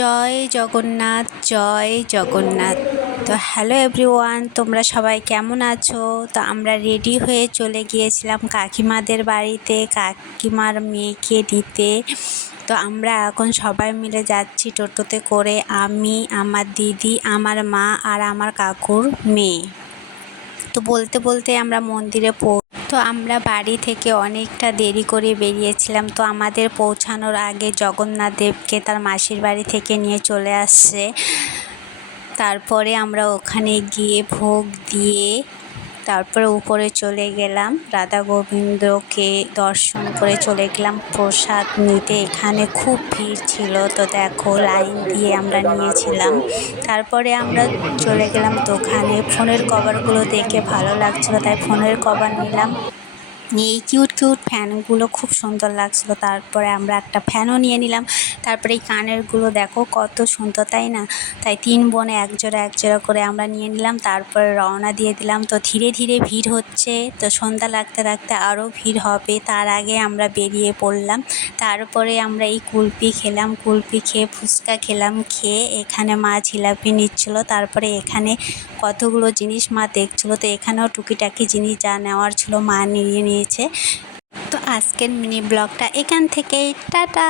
জয় জগন্নাথ, জয় জগন্নাথ। তো hello everyone, তোমরা সবাই কেমন আছো? তো আমরা রেডি হয়ে চলে গিয়েছিলাম কাকিমাদের বাড়িতে কাকিমার মেয়েকে দিতে। তো আমরা এখন সবাই মিলে যাচ্ছি টোটোতে করে, আমি, আমার দিদি, আমার মা আর আমার কাকুর মেয়ে। তো বলতে বলতে আমরা মন্দিরে তো আমরা বাড়ি থেকে অনেকটা দেরি করে বেরিয়েছিলাম। তো আমাদের পৌঁছানোর আগে জগন্নাথ দেবকে তার মাসির বাড়ি থেকে নিয়ে চলে আসছে। তারপরে আমরা ওখানে গিয়ে ভোগ দিয়ে তারপরে উপরে চলে গেলাম, রাধা গোবিন্দকে দর্শন করে চলে গেলাম প্রসাদ নিতে। এখানে খুব ভিড় ছিল, তো দেখো লাইন দিয়ে আমরা নিয়েছিলাম। তারপরে আমরা চলে গেলাম দোকানে। ফোনের কভারগুলো দেখে ভালো লাগছিলো, তাই ফোনের কভার নিলাম। এই কিউট কিউট ফ্যানগুলো খুব সুন্দর লাগছিল। তারপরে আমরা একটা ফ্যানও নিয়ে নিলাম। তারপরে এই কানেরগুলো দেখো কত সুন্দর, তাই না? তাই 3 বোনে এক জোড়া করে আমরা নিয়ে নিলাম। তারপরে রওনা দিয়ে দিলাম। তো ধীরে ধীরে ভিড় হচ্ছে, তো সন্ধ্যা লাগতে লাগতে আরও ভিড় হবে, তার আগে আমরা বেরিয়ে পড়লাম। তারপরে আমরা এই কুলফি খেলাম, কুলফি খেয়ে ফুচকা খেলাম, খেয়ে এখানে মা জিলাপি নিচ্ছিলো। তারপরে এখানে কতগুলো জিনিস মা দেখছিলো, তো এখানেও টুকিটাকি জিনিস যা নেওয়ার ছিল মা নিয়ে নিয়েছে। তো আজকের মিনি ব্লগটা এখান থেকেই, টাটা।